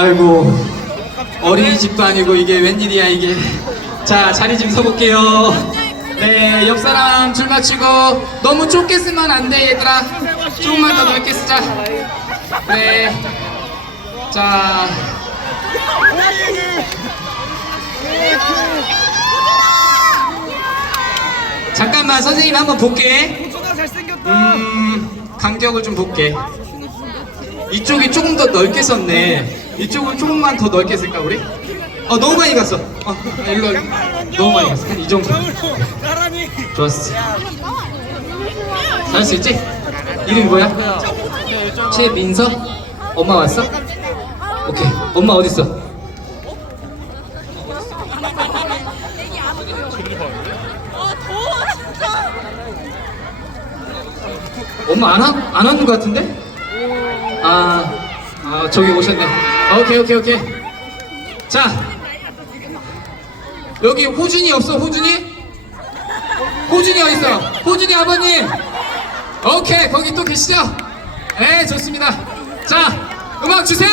아이고 어린이집도 아니고 이게 웬일이야 이게. 자 자리 좀 서볼게요. 네 옆사람 줄 맞추고 너무 좁게 쓰면 안 돼 얘들아. 조금만 더 넓게 쓰자. 네자. 잠깐만 선생님 한번 볼게. 음 간격을 좀 볼게. 이쪽이 조금 더 넓게 썼네 이쪽은 조금만 더 넓게 쓸까 우리? 어 너무 많이 갔어 어 일로 와. 너무 많이 갔어 한 이 정도 좋았어 잘할 수 있지? 이름이 뭐야? 최민서? 엄마 왔어? 오케이 엄마 어딨어? 엄마 안, 와, 안 왔는 것 같은데? 아, 아 저기 오셨네 오케이 오케이 오케이 자 여기 호준이 없어 호준이? 호준이 어딨어? 호준이 아버님 오케이 거기 또 계시죠? 네 좋습니다 자 음악 주세요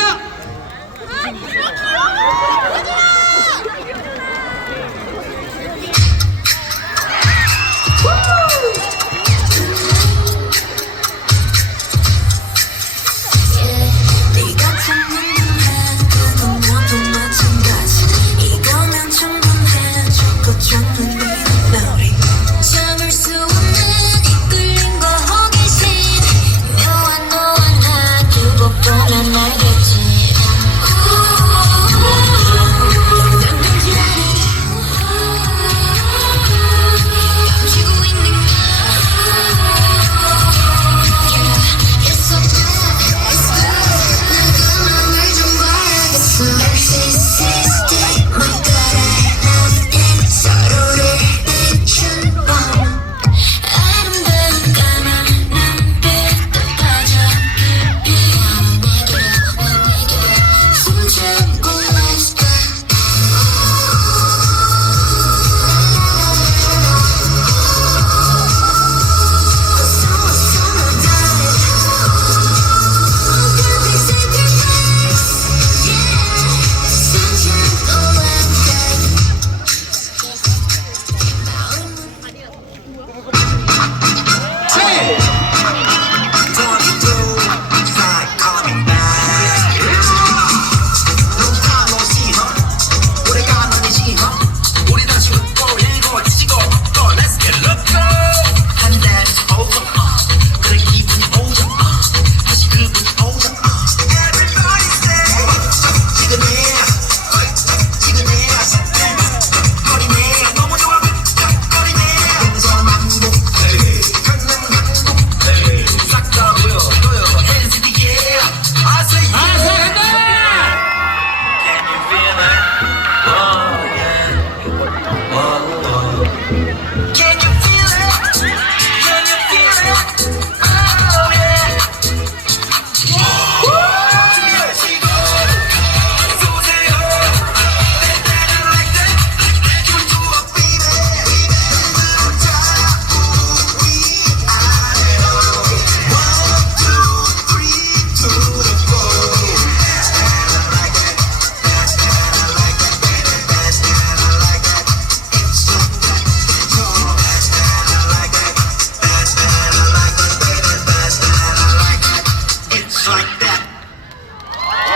like that.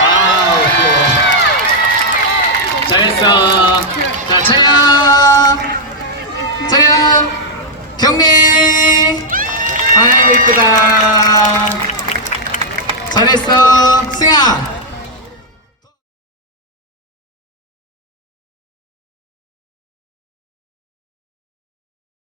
아우 귀여워 잘했어. 자 차영. 차영. 경미. 아이고 이쁘다. 잘했어. 승아